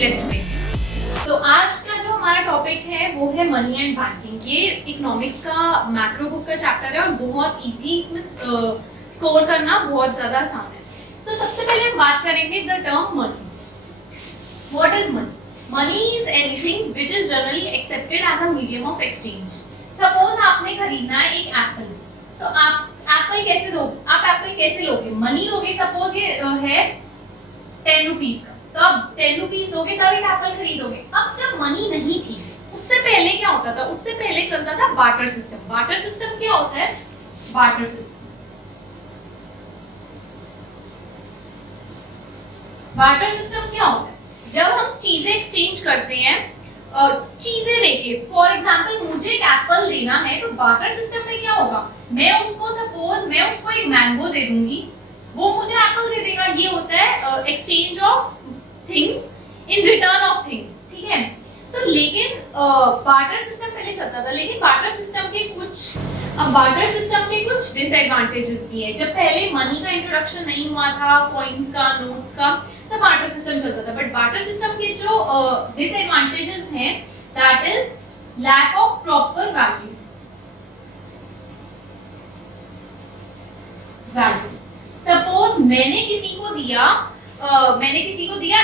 Simplest way. तो आज का जो हमारा टॉपिक है वो है मनी एंड बैंकिंग। ये इकोनॉमिक्स का मैक्रो बुक का चैप्टर है और बहुत इजी, इसमें स्कोर करना बहुत ज़्यादा आसान है। तो सबसे पहले हम बात करेंगे the term money. What is money? Money is anything which is generally accepted as a medium of exchange. Suppose आपने खरीदना है एक एप्पल, तो आप एप्पल कैसे दो? आप एप्पल कैसे लोगे? मनी दोगे। सपोज ये है 10 रुपीज का, तो आप 10 रुपीज दोगे तब एक एप्पल खरीदोगे। अब जब मनी नहीं थी, उससे पहले क्या होता था? उससे पहले चलता था बार्टर सिस्टम। बार्टर सिस्टम क्या होता है? बार्टर सिस्टम, बार्टर सिस्टम क्या होता है? जब हम चीजें एक्सचेंज करते हैं और चीजें देके, फॉर एग्जांपल मुझे एक एप्पल देना है, तो बार्टर सिस्टम में क्या होगा? मैं उसको एक मैंगो दे दूंगी, वो मुझे एप्पल दे देगा। ये होता है exchange of things in return of things, ठीक है। तो लेकिन बार्टर सिस्टम पहले चलता था, लेकिन बार्टर सिस्टम के कुछ डिसएडवांटेजेस भी है। जब पहले मनी का इंट्रोडक्शन नहीं हुआ था, कॉइन्स का, नोट्स का, तब बार्टर सिस्टम चलता था। बट बार्टर सिस्टम के जो डिसएडवांटेजेस हैं, that is lack of proper value. Suppose मैंने किसी को दिया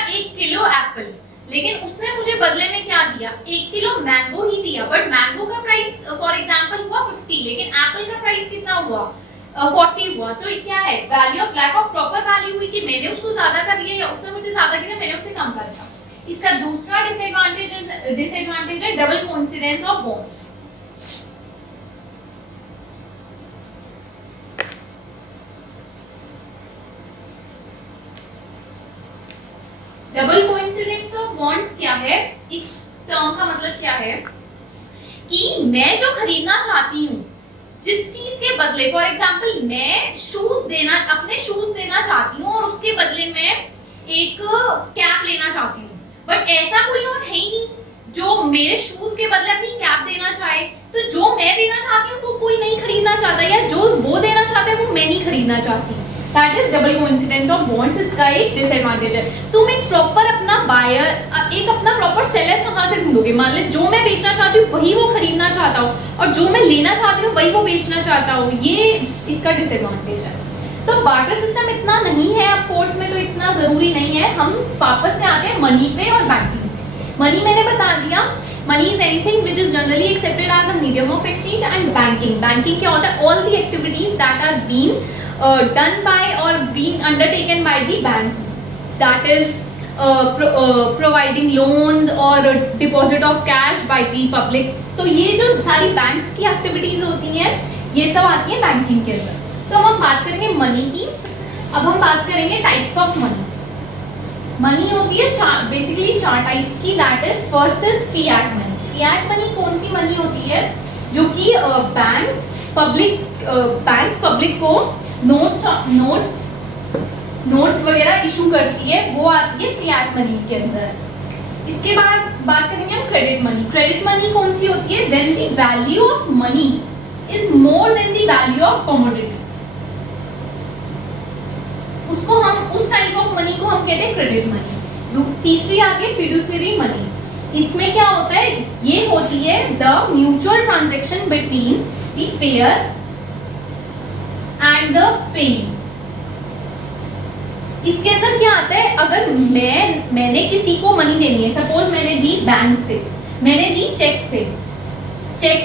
1 किलो एप्पल, लेकिन उसने मुझे बदले में क्या दिया? 1 किलो मैंगो ही दिया। बट मैंगो का प्राइस फॉर एग्जांपल हुआ 50, लेकिन एप्पल का प्राइस कितना हुआ? 40 हुआ। तो ये क्या है? Value of lack of proper value हुई कि मैंने उसको ज्यादा का दिया या उसने मुझे ज्यादा दिया, मैंने उससे कम कर दिया। इसका दूसरा डिसएडवांटेज है double coincidence of bonds. Double coincidence of bonds क्या है? इस टर्म का मतलब क्या है कि मैं जो खरीदना चाहती हूँ जिस चीज के बदले, फॉर एग्जांपल मैं अपने शूज देना चाहती हूँ और उसके बदले में एक कैप लेना चाहती हूँ, बट ऐसा कोई और है ही नहीं जो मेरे शूज के बदले अपनी कैप देना चाहे। तो जो मैं देना चाहती हूँ वो कोई नहीं खरीदना चाहता, या जो वो देना चाहता है वो मैं नहीं खरीदना चाहती। That is double coincidence of bonds। इसका एक डिसएडवांटेज है। तुम एक प्रॉपर अपना बायर, एक अपना प्रॉपर सेलर कहाँ से ढूंढोगे? मान ले जो मैं बेचना चाहती हूँ वही वो खरीदना चाहता हूँ, और जो मैं लेना चाहती हूँ वही वो बेचना चाहता हूँ। ये इसका डिसएडवांटेज है। तो बार्टर सिस्टम इतना नहीं है अब कोर्स में, तो इतना जरूरी नहीं है। हम वापस से आते हैं मनी पे और बैंकिंग पे। मनी मैंने बता दिया, money is anything which is generally accepted as a medium of exchange. And banking क्या होता है? All the activities that are been done by or being undertaken by the banks, that is providing loans or deposit of cash by the public। तो ये जो सारी banks की activities होती हैं, ये सब आती है बैंकिंग के अंदर। तो हम बात करेंगे मनी की। अब हम बात करेंगे टाइप्स ऑफ मनी। मनी होती है बेसिकली 4 टाइप्स की, that is first is fiat money. Fiat money कौन सी मनी होती है? जो कि बैंक्स पब्लिक को नोट्स वगैरह इशू करती है, वो आती है फिएट मनी के अंदर। इसके बाद बात करेंगे हम क्रेडिट मनी। क्रेडिट मनी कौन सी होती है? When the value of money is more than the value of commodity. उस टाइप ऑफ मनी को हम कहते हैं क्रेडिट मनी। तीसरी आती है फिडुशियरी मनी। इसमें क्या होता है? ये होती है the mutual transaction between the pair and the paying. इसके अंदर क्या आता है? अगर मैंने किसी को मनी देनी है, सपोज मैंने दी बैंक से, मैंने दी चेक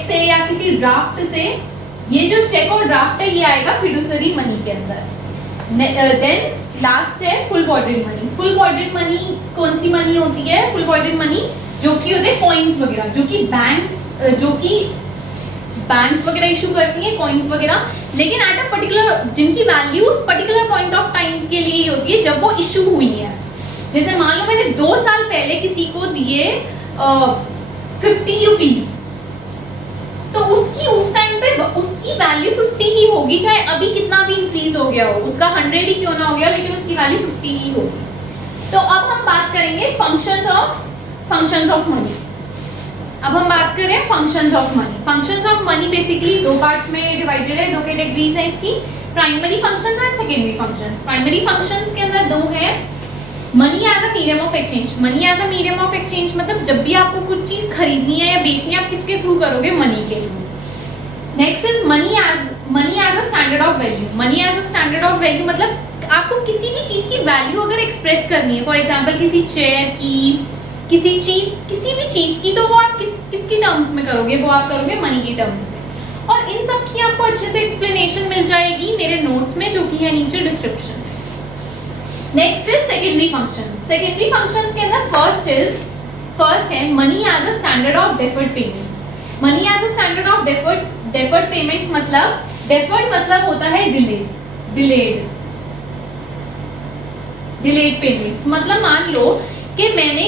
से या किसी ड्राफ्ट से। ये जो चेक और ड्राफ्ट है ये आएगा फिडुशियरी मनी के अंदर। देन लास्ट है full bodied money. Full bodied money कौन सी मनी होती है? फुल बॉडीड मनी जो कि होते हैं कॉइन्स वगैरह, जो कि बैंक्स वगैरह इशू करती है, कॉइन्स वगैरह, लेकिन एट अ पर्टिकुलर, जिनकी वैल्यू उस पर्टिकुलर पॉइंट ऑफ टाइम के लिए होती है जब वो इशू हुई है। जैसे मान लो मैंने 2 साल पहले किसी को दिए 50 रुपीज, तो उसकी उस टाइम पे उसकी वैल्यू 50 ही होगी, चाहे अभी कितना भी इंक्रीज हो गया हो, उसका 100 ही क्यों ना हो गया, लेकिन उसकी वैल्यू 50 ही होगी। तो अब हम बात करेंगे फंक्शंस ऑफ मनी। अब हम बात करें functions of money. Functions of money basically 2 parts में डिवाइडेड है, 2 कैटेगरीज है इसकी, primary functions and secondary functions. Primary functions के अंदर 2 है, money as a medium of exchange, money as a medium of exchange मतलब जब भी आपको कुछ चीज खरीदनी है या बेचनी है आप किसके थ्रू करोगे, मनी के through. Next is money as a standard of value, money as a standard of value मतलब आपको किसी भी चीज की वैल्यू अगर एक्सप्रेस करनी है, फॉर एग्जांपल किसी चेयर की, किसी भी चीज की, तो वो आप किसकी टर्म्स में करोगे, वो आप करोगे मनी की टर्म्स में। और इन सब की आपको अच्छे से एक्सप्लेनेशन मिल जाएगी मेरे नोट्स में जो कि है नीचे डिस्क्रिप्शन में। Next is secondary functions. Secondary functions के अंदर फर्स्ट है money as a standard of deferred payments. Money as a standard of deferred payments मतलब डेफर्ड मतलब होता है डिलेड पेमेंट्स। मतलब मान लो कि मैंने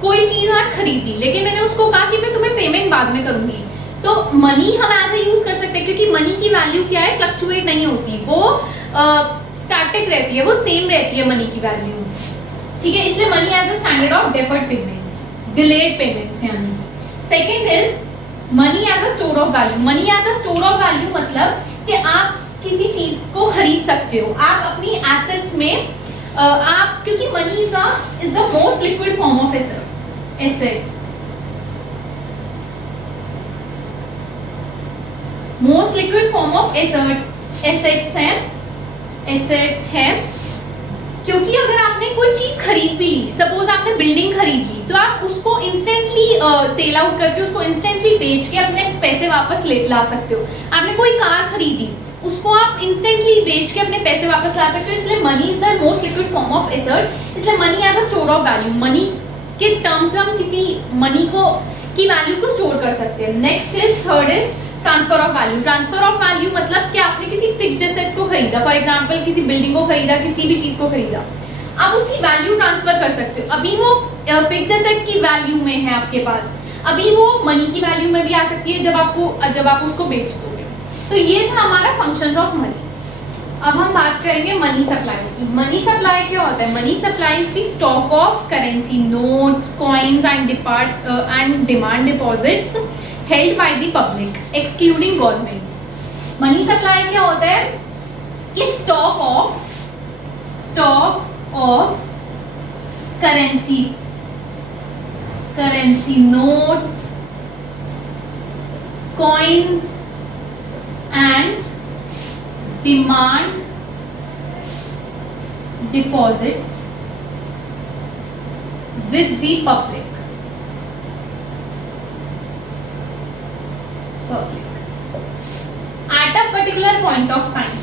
कोई चीज आज खरीदी लेकिन मैंने उसको कहा कि मैं तुम्हें पेमेंट बाद में करूंगी, तो मनी हम ऐसे यूज कर सकते हैं क्योंकि मनी की वैल्यू क्या है, फ्लक्चुएट नहीं होती, वो स्टैटिक रहती है, वो सेम रहती है मनी की वैल्यू। ठीक है, इसलिए money as a standard of deferred payments, delayed payments यानी। Second is money as a store of value. Money as a store of value मतलब कि आप किसी चीज को खरीद सकते हो, आप अपनी एसेट्स में आप, क्योंकि money is the most liquid form of asset, most liquid form of asset है। क्योंकि अगर आपने कोई चीज खरीद भी ली, सपोज आपने बिल्डिंग खरीद ली, तो आप उसको इंस्टेंटली सेल आउट करके उसको इंस्टेंटली बेच के अपने पैसे वापस ला सकते हो। आपने कोई कार खरीदी, उसको आप इंस्टेंटली बेच के अपने पैसे वापस ला सकते हो, इसलिए money is the most liquid form of asset. इसलिए money as a store of value, money के टर्म्स में हम किसी मनी की वैल्यू को स्टोर कर सकते हैं। Next is third is transfer of value. Transfer of value मतलब कि आपने किसी फिक्स्ड एसेट को खरीदा, फॉर एग्जांपल किसी बिल्डिंग को खरीदा, किसी भी चीज को खरीदा, आप उसकी वैल्यू ट्रांसफर कर सकते हो। अभी वो फिक्स्ड एसेट की वैल्यू में है आपके पास, अभी वो मनी की वैल्यू में भी आ सकती है जब आप उसको बेच दोगे। तो ये था हमारा फंक्शंस ऑफ मनी। अब हम बात करेंगे मनी सप्लाई की। मनी सप्लाई क्या होता है? Money supply is the stock of currency, notes, coins and demand deposits held by the public excluding government। Money supply क्या होता है? कि stock of currency, notes, coins and demand deposits with the public at a particular point of time,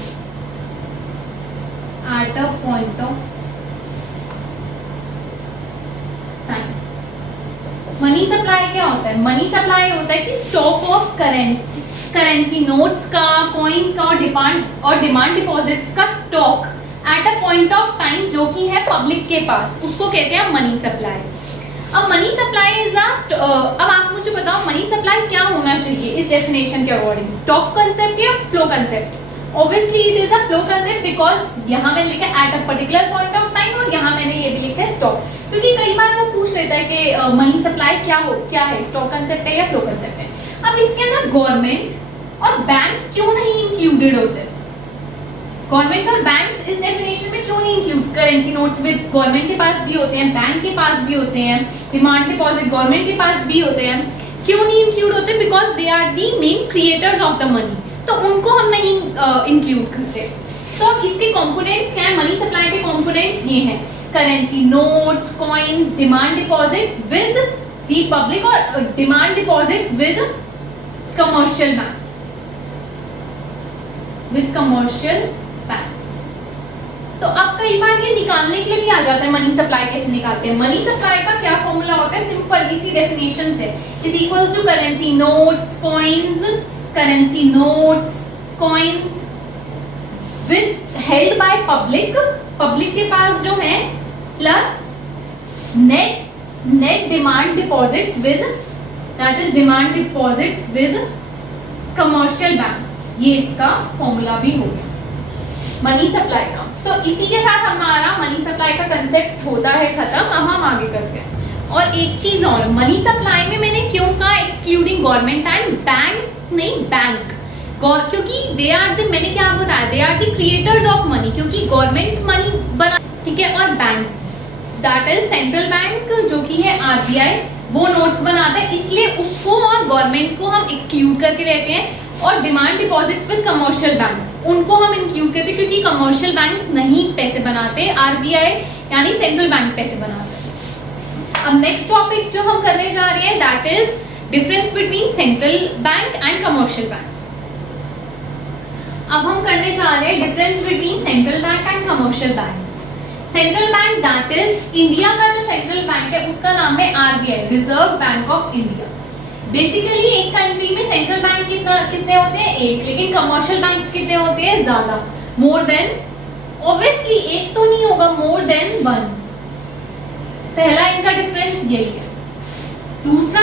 money supply क्या होता है? Money supply होता है कि स्टॉक ऑफ करेंसी, नोट्स का, कॉइन्स का और डिमांड डिपॉजिट्स का stock at a point of time जो कि है पब्लिक के पास, उसको कहते हैं मनी सप्लाई। अब मनी सप्लाई इज अब आप मुझे बताओ मनी सप्लाई क्या होना चाहिए इस डेफिनेशन के अकॉर्डिंग, स्टॉक कंसेप्ट या flow concept? Obviously it is a flow concept because यहाँ मैंने लिखा है at a particular point of time और यहाँ मैंने ये भी लिखा है स्टॉक, क्योंकि कई बार वो पूछ लेता है कि मनी सप्लाई क्या है, स्टॉक कंसेप्ट है या फ्लो कंसेप्ट है। अब इसके अंदर गवर्नमेंट और बैंक्स क्यों नहीं इंक्लूडेड होते? गवर्नमेंट और बैंक्स इस डेफिनेशन में क्यों नहीं include? Currency notes with government के पास भी होते हैं, बैंक के पास भी होते हैं, डिमांड डिपॉजिट गवर्नमेंट के पास भी होते हैं, क्यों नहीं इंक्लूड होते? Because they are the main creators of the money, तो उनको हम नहीं इंक्लूड करते। तो अब इसके कंपोनेंट्स क्या है? मनी सप्लाई के कंपोनेंट्स ये हैं, currency notes, coins, demand deposits with the public और demand deposits with commercial banks, तो अब कई बार ये निकालने के लिए भी आ जाता है मनी सप्लाई कैसे निकालते हैं। मनी सप्लाई का क्या फॉर्मूला होता है? सिंपल इसी डेफिनेशन से, is equals to currency notes coins with held by public के पास जो है, plus net demand deposits with, that is demand deposits with commercial banks. ये इसका फॉर्मूला भी हो गया मनी सप्लाई का। तो इसी के साथ हमारा मनी सप्लाई का कंसेप्ट होता है खत्म। अब हम आगे करते हैं। और एक चीज और, मनी सप्लाई में मैंने क्यों कहा एक्सक्लूडिंग गवर्नमेंट एंड बैंक्स, नहीं बैंक, क्योंकि दे आर द, मैंने क्या बताया, they are the creators of money, क्योंकि गवर्नमेंट मनी बना, ठीक है, और bank that is central bank जो कि है आरबीआई, वो नोट्स बनाता है, इसलिए उसको और गवर्नमेंट को हम एक्सक्लूड करके रहते हैं। और demand deposits with commercial banks, उनको हम इंक्लूड करते हैं क्योंकि कमर्शियल बैंक्स नहीं पैसे बनाते, आरबीआई यानी सेंट्रल बैंक पैसे बनाते हैं। अब नेक्स्ट टॉपिक जो हम करने जा रहे हैं that is difference between central bank and commercial banks. अब हम करने जा रहे हैं difference between central bank and commercial banks. Central bank that is India का जो सेंट्रल बैंक है उसका नाम है RBI, reserve bank of India. Basically एक कंट्री में सेंट्रल बैंक कितने होते हैं? एक, लेकिन कमर्शियल बैंक्स कितने होते हैं? ज्यादा, मोर देन, ऑब्वियसली एक तो नहीं होगा, मोर देन वन। पहला इनका डिफरेंस यही है। दूसरा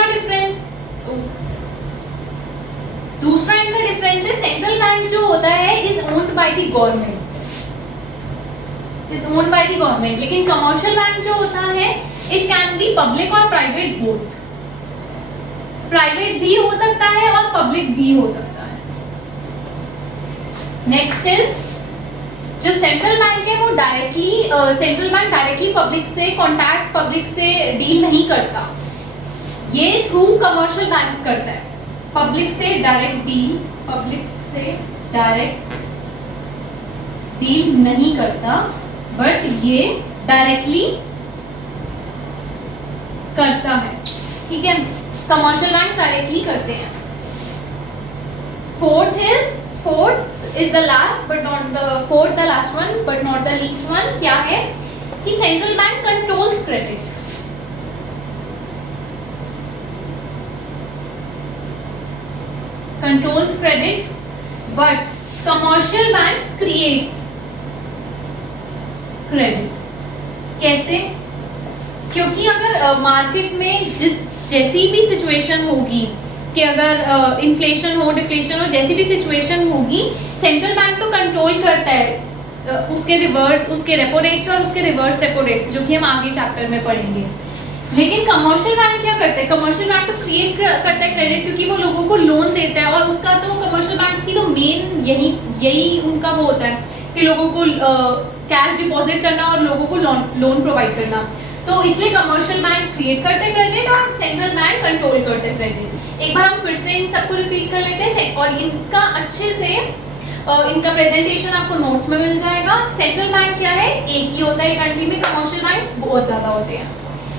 इनका डिफरेंस है सेंट्रल बैंक जो होता है is owned by the government, लेकिन कमर्शियल बैंक जो होता है इट कैन बी पब्लिक और प्राइवेट बोथ, प्राइवेट भी हो सकता है और पब्लिक भी हो सकता है। नेक्स्ट इज जो सेंट्रल बैंक है वो सेंट्रल बैंक डायरेक्टली पब्लिक से डील नहीं करता, ये थ्रू कमर्शियल बैंक्स करता है। पब्लिक से डायरेक्ट डील नहीं करता, बट ये डायरेक्टली करता है, ठीक है। कमर्शियल बैंक डायरेक्टली करते हैं। Fourth is the last but not the last one but not the least one, क्या है कि central bank controls credit. But commercial banks creates credit. कैसे? क्योंकि अगर मार्केट में जैसी भी सिचुएशन होगी कि अगर इन्फ्लेशन हो, डिफ्लेशन हो, जैसी भी सिचुएशन होगी, सेंट्रल बैंक तो कंट्रोल करता है उसके रेपो रेट्स और उसके रिवर्स रेपो रेट्स, जो कि हम आगे चैप्टर में पढ़ेंगे। लेकिन कमर्शियल बैंक क्या करता है? कमर्शियल बैंक तो क्रिएट करता है क्रेडिट, क्योंकि वो लोगों को लोन देता है, और उसका तो कमर्शियल बैंक्स की तो मेन यही उनका वो होता है कि लोगों को कैश डिपॉजिट करना और लोगों को लोन प्रोवाइड करना। तो इसलिए कमर्शियल बैंक क्रिएट करते हैं क्रेडिट और सेंट्रल बैंक कंट्रोल करते हैं क्रेडिट। एक बार हम फिर से इन सबको रिपीट कर लेते हैं और इनका अच्छे से इनका प्रेजेंटेशन आपको नोट्स में मिल जाएगा। सेंट्रल बैंक क्या है? एक ही होता है कंट्री में, कमर्शियल बैंक्स बहुत ज्यादा होते हैं।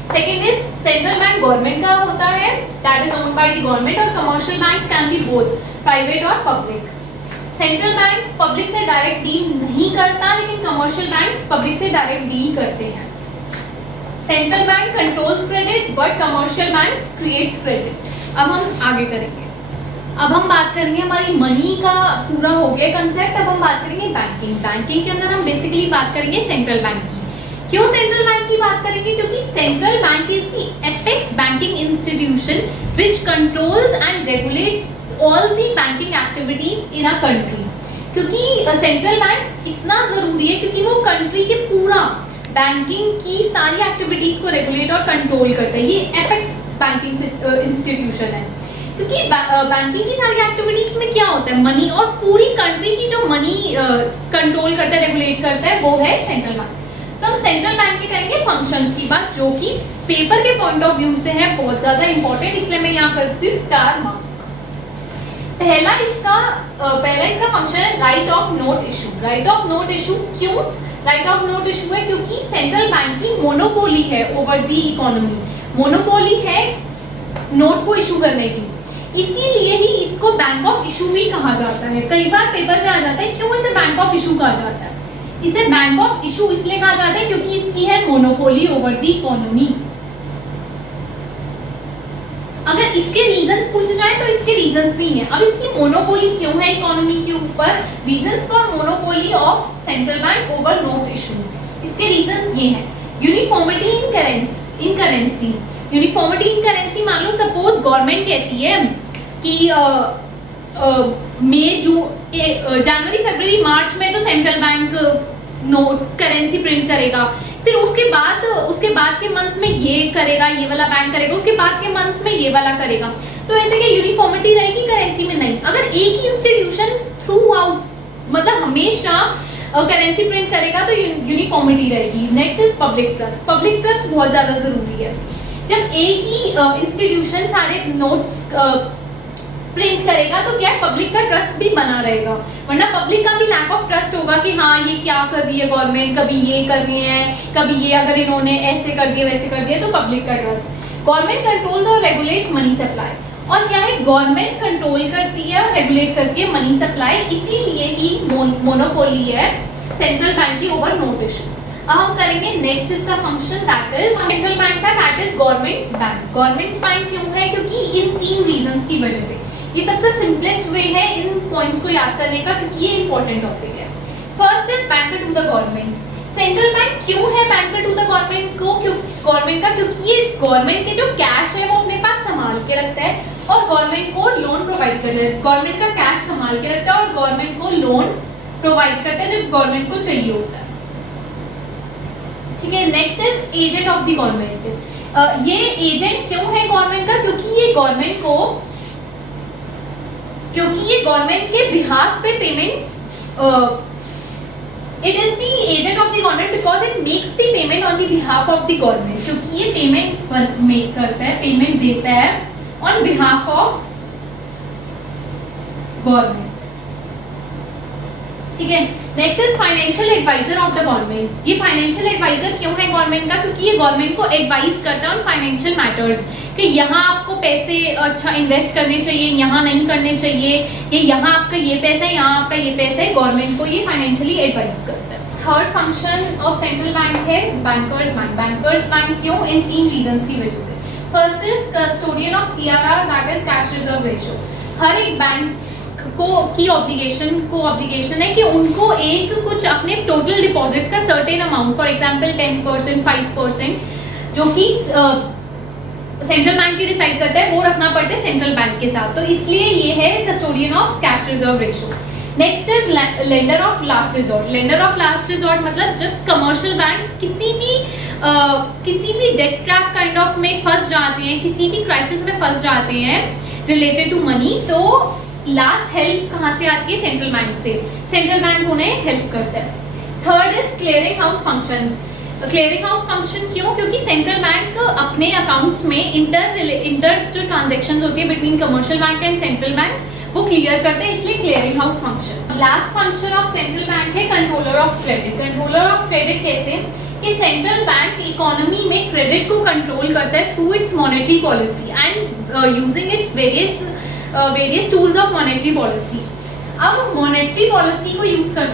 Second is central bank government का होता है, that is owned by the government, और commercial banks can be both private और पब्लिक। सेंट्रल बैंक पब्लिक से डायरेक्ट डील नहीं करता, लेकिन कमर्शियल बैंक्स पब्लिक से डायरेक्ट डील करते हैं। Central bank controls credit but commercial banks creates credit. अब हम आगे करेंगे। अब हम बात करेंगे, हमारी मनी का पूरा हो गया कंसेप्ट। अब हम बात करेंगे बैंकिंग के अंदर हम बेसिकली बात करेंगे सेंट्रल बैंक की। क्यों सेंट्रल बैंक की बात करेंगे? क्योंकि central bank is the apex banking institution which controls and regulates all the banking activities in a country. क्योंकि सेंट्रल बैंक इतना जरूरी है क्योंकि वो कंट्री के पूरा बैंकिंग की सारी एक्टिविटीज को रेगुलेट और कंट्रोल करता है। ये एपेक्स बैंकिंग इंस्टीट्यूशन है, क्योंकि बैंकिंग की सारी एक्टिविटीज में क्या होता है? मनी, और पूरी कंट्री की जो मनी कंट्रोल करता है, रेगुलेट करता है, वो है सेंट्रल बैंक। तो हम सेंट्रल बैंक के करेंगे फंक्शंस की बात, जो कि पेपर के पॉइंट ऑफ व्यू से है बहुत ज्यादा इंपॉर्टेंट, इसलिए मैं यहाँ करती हूँ स्टार मार्क। पहला इसका फंक्शन है right of note issue. Right of note issue क्यों राइट ऑफ नोट इशू है? क्योंकि सेंट्रल बैंक की मोनोपोली है ओवर द इकोनॉमी, मोनोपोली है नोट को इशू करने की, इसीलिए ही इसको बैंक ऑफ इशू भी कहा जाता है। कई बार पेपर में आ जाता है क्यों इसे बैंक ऑफ इशू कहा जाता है। इसे बैंक ऑफ इशू इसलिए कहा जाता है क्योंकि इसकी है मोनोपोली ओवर द इकोनॉमी। अगर इसके रीजंस पूछे जाए तो इसके रीजंस भी हैं। अब इसकी मोनोपोली क्यों है इकोनॉमी के ऊपर? Reasons for monopoly of central bank over note issue, इसके रीजंस ये हैं। यूनिफॉर्मिटी इन करेंसी। यूनिफॉर्मिटी इन करेंसी, मान लो सपोज गवर्नमेंट कहती है कि मई जनवरी फरवरी मार्च में तो central bank note currency print करेगा, फिर उसके बाद के मंथ्स में ये करेगा, ये वाला बैंक करेगा, उसके बाद के मंथ्स में ये वाला करेगा। तो ऐसे क्या यूनिफॉर्मिटी रहेगी करेंसी में? नहीं। अगर एक ही इंस्टीट्यूशन थ्रू आउट, मतलब हमेशा करेंसी प्रिंट करेगा तो यूनिफॉर्मिटी रहेगी। Next is public trust. Public trust बहुत ज़्यादा ज़रूरी है। जब एक ही इंस्टीट्यूशन सारे नोट्स प्रिंट करेगा तो क्या है, पब्लिक का ट्रस्ट भी बना रहेगा, वरना पब्लिक का भी लैक ऑफ ट्रस्ट होगा कि हाँ ये क्या कर रही है गवर्नमेंट, कभी ये कर रही है, कभी ये अगर इन्होंने ऐसे कर दिया वैसे कर दिया, तो पब्लिक का ट्रस्ट। गवर्नमेंट कंट्रोल्स और रेगुलेट्स मनी सप्लाई, और क्या है, गवर्नमेंट कंट्रोल करती है और रेगुलेट करती है मनी सप्लाई, इसीलिए ही मोनोपोली है सेंट्रल बैंक की ओवर नोट इशू। अब हम करेंगे नेक्स्ट इसका function, that is central bank का, that is government's bank. Government's bank क्यों है, क्योंकि इन 3 रीजंस की वजह से। ये सबसे सिंपलेस्ट वे है इन पॉइंट्स को याद करने का, क्योंकि ये इंपॉर्टेंट टॉपिक है। First is bank to the government. Central bank क्यों है बैंक टू द गवर्नमेंट को, गवर्नमेंट का, क्योंकि ये गवर्नमेंट के जो कैश है वो अपने पास संभाल के रखता है और गवर्नमेंट को लोन प्रोवाइड करता है। गवर्नमेंट का कैश संभाल के रखता है और गवर्नमेंट को लोन प्रोवाइड करता है जब गवर्नमेंट को चाहिए होता है। ठीक है, next is agent of the government. ये एजेंट क्यों है गवर्नमेंट का, क्योंकि ये गवर्नमेंट के बिहाफ पे payments, it is the agent of the government because it makes the payment on the behalf of the government, क्योंकि ये पेमेंट मेक करता है, पेमेंट देता है ऑन बिहाफ ऑफ गवर्नमेंट। ठीक है, next is financial advisor of the government. ये financial advisor क्यों है गवर्नमेंट का, क्योंकि ये गवर्नमेंट को एडवाइस करता है ऑन फाइनेंशियल मैटर्स, कि यहाँ आपको पैसे अच्छा इन्वेस्ट करने चाहिए, यहाँ नहीं करने चाहिए, ये यहाँ आपका ये पैसा है, यहाँ आपका ये पैसा है, गवर्नमेंट को ये फाइनेंशियली एडवाइस करता है। Third function of central bank है बैंकर्स बैंक। बैंकर्स बैंक क्यों, इन 3 रीजंस की वजह से। First is custodian of CRR, that is cash reserve ratio. हर एक बैंक की ऑब्लिगेशन है कि उनको एक कुछ अपने टोटल डिपॉजिट का सर्टेन अमाउंट, फॉर एग्जांपल 10%, 5%, जो कि सेंट्रल बैंक की डिसाइड करता है, वो रखना पड़ता है सेंट्रल बैंक के साथ, तो इसलिए ये है custodian of cash reserve ratio. Next is lender of last resort. Lender of last resort मतलब जब कमर्शियल बैंक किसी भी डेट ट्रैप काइंड ऑफ में फंस जाते हैं, किसी भी क्राइसिस में फंस जाते हैं रिलेटेड टू मनी, तो लास्ट हेल्प कहाँ से आती है, सेंट्रल बैंक से। सेंट्रल बैंक उन्हें हेल्प करता है। Third is clearing house functions. Clearing house function क्यों, क्योंकि सेंट्रल बैंक अपने अकाउंट्स में इंटर जो ट्रांजेक्शंस होती है between commercial bank and central bank, वो क्लियर करते हैं, इसलिए clearing house function. Last function of central bank है controller of credit. Controller of credit कैसे, कि सेंट्रल बैंक इकोनॉमी में क्रेडिट को कंट्रोल करता है through it's monetary policy and using its various tools of monetary policy. अब monetary policy को use कर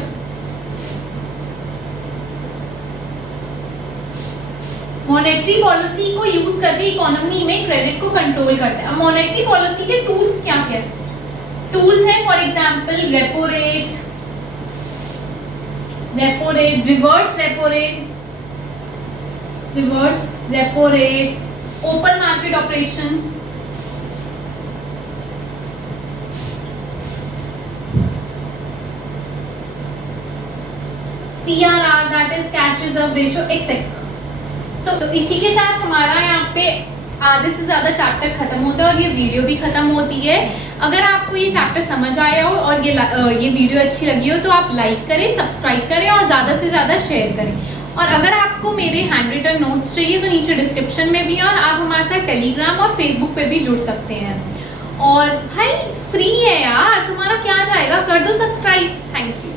मॉनेटरी पॉलिसी को यूज करके इकोनॉमी में क्रेडिट को कंट्रोल करता है। अब मॉनेटरी पॉलिसी के टूल्स क्या क्या है, टूल्स है for example repo rate, reverse repo rate, open market operation, CRR that is cash reserve ratio etcetera. तो इसी के साथ हमारा यहाँ पे आधे से ज़्यादा चैप्टर खत्म होता है और ये वीडियो भी खत्म होती है। अगर आपको ये चैप्टर समझ आया हो और ये वीडियो अच्छी लगी हो तो आप लाइक करें, सब्सक्राइब करें और ज़्यादा से ज़्यादा शेयर करें। और अगर आपको मेरे हैंड रिटन नोट्स चाहिए तो नीचे डिस्क्रिप्शन में भी है, और आप हमारे साथ टेलीग्राम और फेसबुक पे भी जुड़ सकते हैं। और भाई फ्री है यार, तुम्हारा क्या जाएगा, कर दो सब्सक्राइब। Thank you.